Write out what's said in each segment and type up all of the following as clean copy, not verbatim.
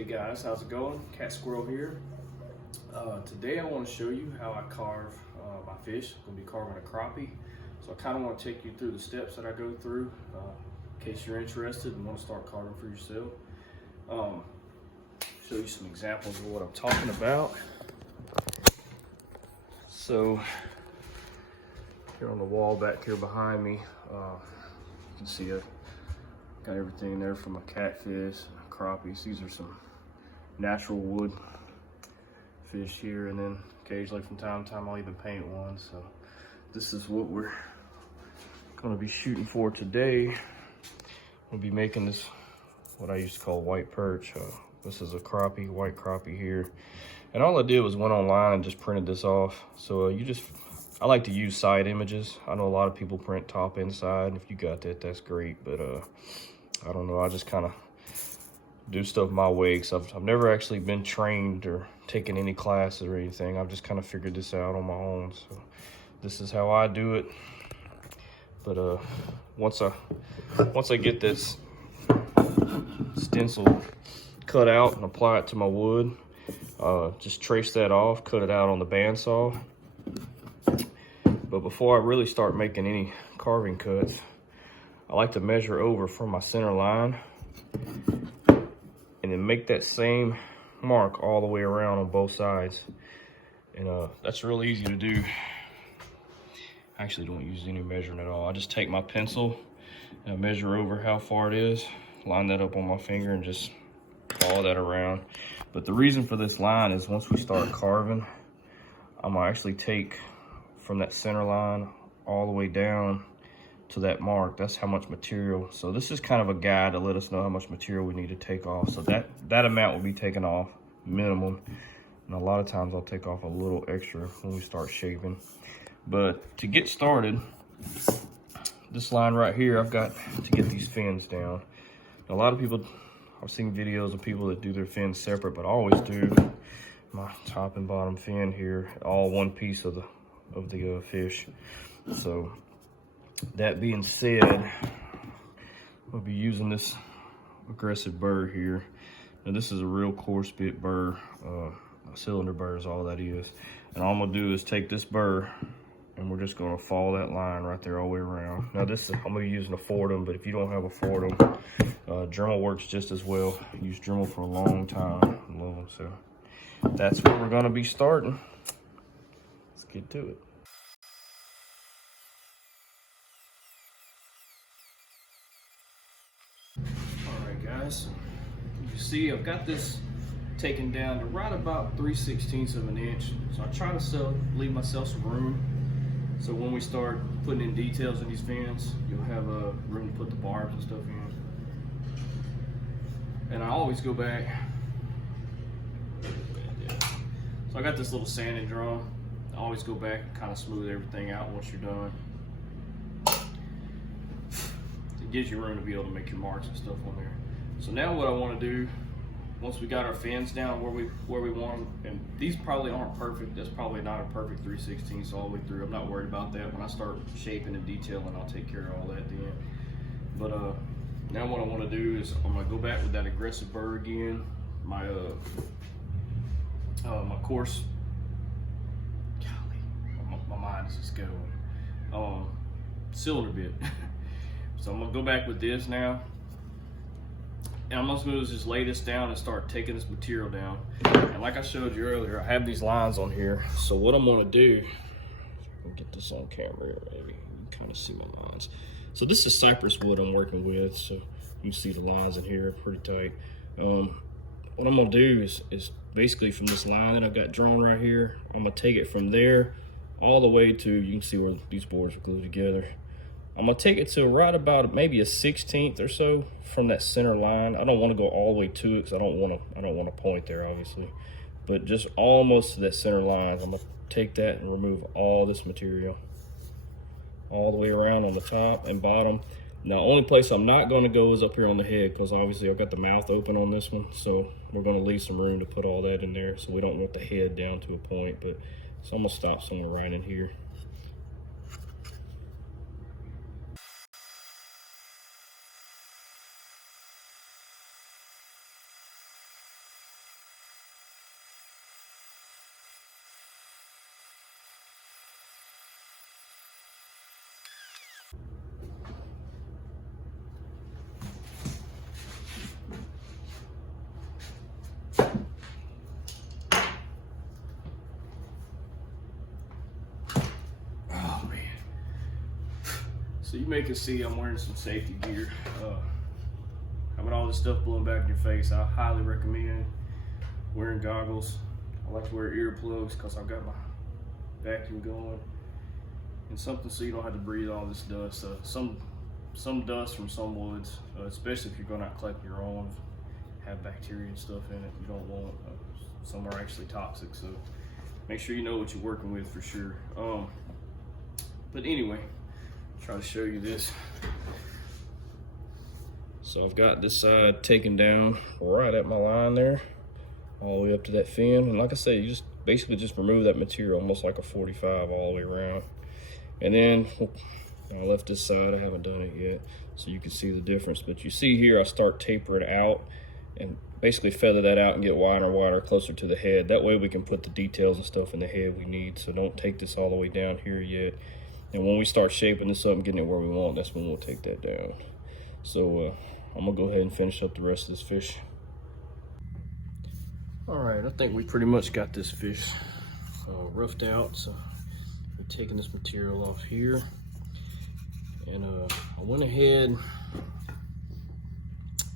Hey guys, how's it going? Cat Squirrel here. Today I want to show you how I carve my fish. I'm going to be carving a crappie. So I kind of want to take you through the steps that I go through in case you're interested and want to start carving for yourself. Show you some examples of what I'm talking about. So here on the wall back here behind me, you can see I've got everything there from a catfish, crappies. These are some natural wood fish here, and then occasionally from time to time I'll even paint one. So this is what we're going to be shooting for today. We'll be making this what I used to call white perch. This is a crappie, white crappie here, and all I did was went online and just printed this off. So I like to use side images. I know a lot of people print top and side. If you got that, that's great, but I don't know, I just kind of do stuff my way, because I've never actually been trained or taken any classes or anything. I've just kind of figured this out on my own. So this is how I do it. But once I get this stencil cut out and apply it to my wood, just trace that off, cut it out on the bandsaw. But before I really start making any carving cuts, I like to measure over from my center line and then make that same mark all the way around on both sides. And that's real easy to do. I actually don't use any measuring at all. I just take my pencil and I measure over how far it is, line that up on my finger, and just follow that around. But the reason for this line is once we start carving, I'm gonna actually take from that center line all the way down to that mark. That's how much material. So this is kind of a guide to let us know how much material we need to take off. So that amount will be taken off, minimum. And a lot of times I'll take off a little extra when we start shaping. But to get started, this line right here, I've got to get these fins down. A lot of people, I've seen videos of people that do their fins separate, but I always do my top and bottom fin here, all one piece of the fish. So that being said, we'll be using this aggressive burr here. Now this is a real coarse bit burr. A cylinder burr is all that is. And all I'm gonna do is take this burr and we're just gonna follow that line right there all the way around. Now I'm gonna be using a Fordham, but if you don't have a Fordham, Dremel works just as well. I used Dremel for a long time. I love them. So that's where we're gonna be starting. Let's get to it. Alright guys, you see I've got this taken down to right about 3/16 of an inch. So I try to leave myself some room. So when we start putting in details in these fins, you'll have room to put the barbs and stuff in. And I always go back. So I got this little sanding drum. I always go back and kind of smooth everything out once you're done. It gives you room to be able to make your marks and stuff on there. So now what I want to do, once we got our fins down where we want them, and these probably aren't perfect. That's probably not a perfect 3/16 all the way through. I'm not worried about that. When I start shaping and detailing, I'll take care of all that then. But now what I want to do is I'm gonna go back with that aggressive burr again. My my coarse. Golly, my mind is just going. Cylinder bit. So I'm gonna go back with this now. And I'm just gonna just lay this down and start taking this material down. And like I showed you earlier, I have these lines on here. So what I'm gonna do, I'll get this on camera here, maybe you can kind of see my lines. So this is cypress wood I'm working with. So you can see the lines in here are pretty tight. What I'm gonna do is basically from this line that I've got drawn right here, I'm gonna take it from there all the way to, you can see where these boards are glued together. I'm gonna take it to right about maybe a 1/16 or so from that center line. I don't want to go all the way to it because I don't want to point there, obviously, but just almost to that center line. I'm gonna take that and remove all this material all the way around on the top and bottom. Now, only place I'm not going to go is up here on the head, because obviously I've got the mouth open on this one, so we're going to leave some room to put all that in there, so we don't want the head down to a point. But so I'm gonna stop somewhere right in here. So you may can see I'm wearing some safety gear. Having all this stuff blowing back in your face, I highly recommend wearing goggles. I like to wear earplugs because I've got my vacuum going, and something so you don't have to breathe all this dust. Some dust from some woods, especially if you're going out collecting your own, have bacteria and stuff in it. You don't want. Some are actually toxic, so make sure you know what you're working with for sure. But anyway, try to show you this. So I've got this side taken down right at my line there, all the way up to that fin. And like I said, you just basically just remove that material almost like a 45 all the way around. And then I left this side, I haven't done it yet, so you can see the difference. But you see here, I start tapering out and basically feather that out and get wider and wider closer to the head. That way we can put the details and stuff in the head we need. So don't take this all the way down here yet. And when we start shaping this up and getting it where we want, that's when we'll take that down. So I'm gonna go ahead and finish up the rest of this fish. All right, I think we pretty much got this fish roughed out. So we're taking this material off here. And I went ahead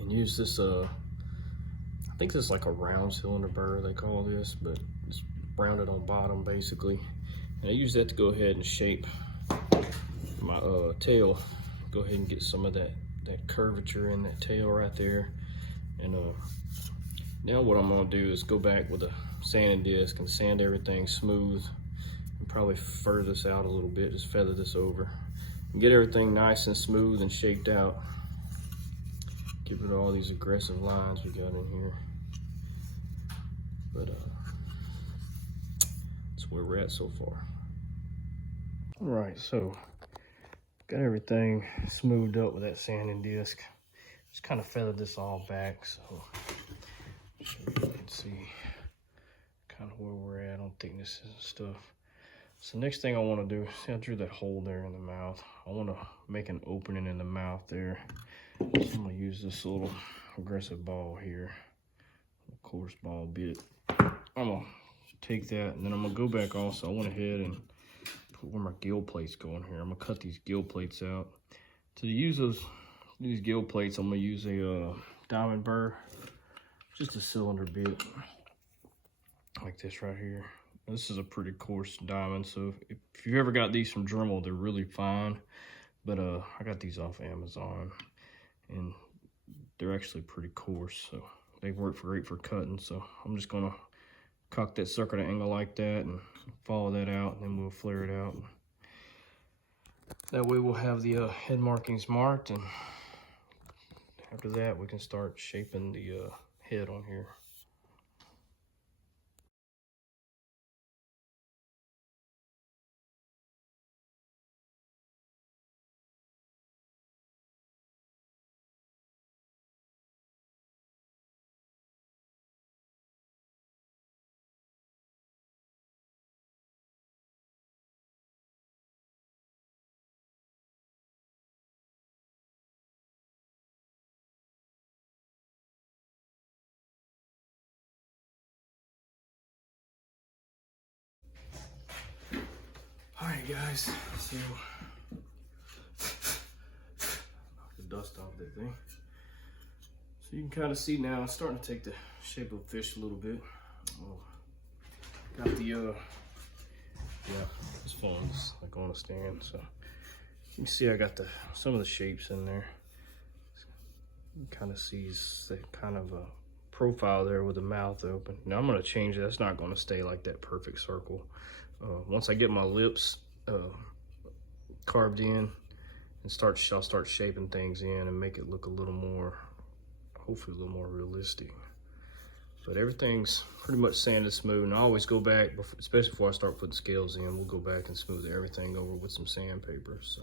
and used this, I think this is like a round cylinder burr, they call this, but it's rounded on bottom basically. And I used that to go ahead and shape my tail. Go ahead and get some of that curvature in that tail right there. And now what I'm gonna do is go back with a sanding disc and sand everything smooth, and probably further this out a little bit, just feather this over, and get everything nice and smooth and shaped out. Get rid of all these aggressive lines we got in here. But that's where we're at so far. All right, so got everything smoothed up with that sanding disc. Just kind of feathered this all back, so you can see kind of where we're at on thicknesses and stuff. So next thing I want to do, see I drew that hole there in the mouth. I want to make an opening in the mouth there. So I'm going to use this little aggressive ball here, a coarse ball bit. I'm going to take that, and then I'm going to go back also. I went ahead and put where my gill plates go in here. I'm going to cut these gill plates out. To use these gill plates, I'm going to use a diamond burr, just a cylinder bit, like this right here. This is a pretty coarse diamond, so if you've ever got these from Dremel, they're really fine. But I got these off Amazon, and they're actually pretty coarse, so they work great for cutting. So I'm just gonna cock that sucker at an angle like that and follow that out, and then we'll flare it out. That way we'll have the head markings marked, and after that we can start shaping the head on here. All right, guys, so knock the dust off that thing. So you can kind of see now it's starting to take the shape of the fish a little bit. Got the yeah, this phone's like on a stand, so you can see I got some of the shapes in there. You kind of sees the kind of a profile there with the mouth open. Now I'm going to change that. It's not going to stay like that perfect circle. Once I get my lips carved in and I'll start shaping things in and make it look a little more, hopefully a little more realistic. But everything's pretty much sanded smooth, and I always go back, especially before I start putting scales in, we'll go back and smooth everything over with some sandpaper. So,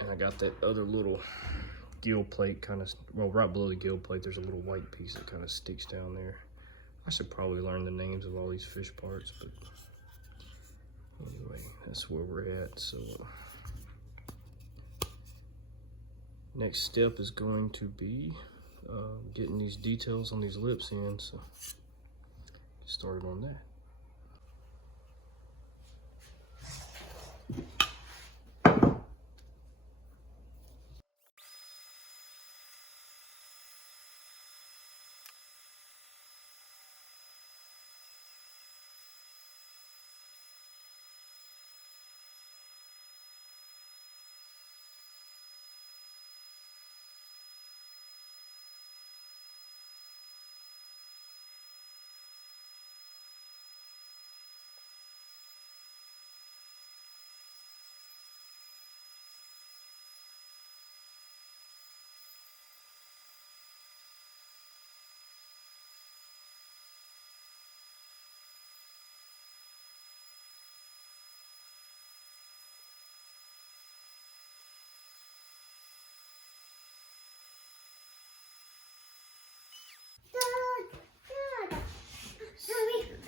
and I got that other little gill plate kind of, well, right below the gill plate, there's a little white piece that kind of sticks down there. I should probably learn the names of all these fish parts, but anyway, that's where we're at. So next step is going to be getting these details on these lips in, so get started on that.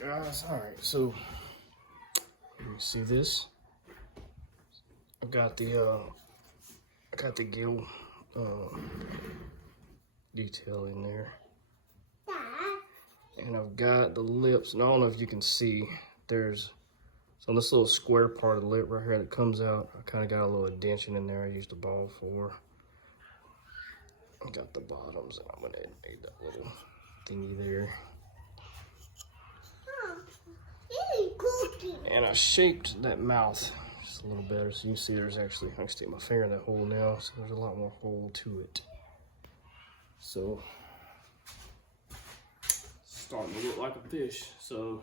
guys. All right, so you see this? I've got the gill detail in there, and I've got the lips. And I don't know if you can see. There's on this little square part of the lip right here that comes out. I kind of got a little indentation in there. I used a ball for. I got the bottoms, and I'm gonna need that little thingy there. And I shaped that mouth just a little better, so you can see there's actually, I can stick my finger in that hole now, so there's a lot more hole to it. So, starting to look like a fish. So,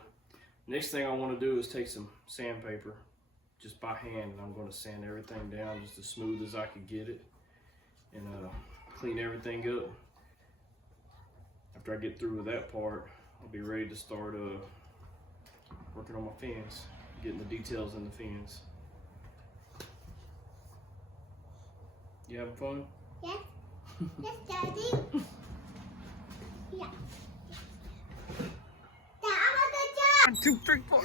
next thing I want to do is take some sandpaper, just by hand, and I'm going to sand everything down just as smooth as I can get it, and clean everything up. After I get through with that part, I'll be ready to start working on my fins, getting the details in the fins. You having fun? Yes. Yes, Daddy. Yeah. Dad, I'm a good job. 1, 2, 3, 4.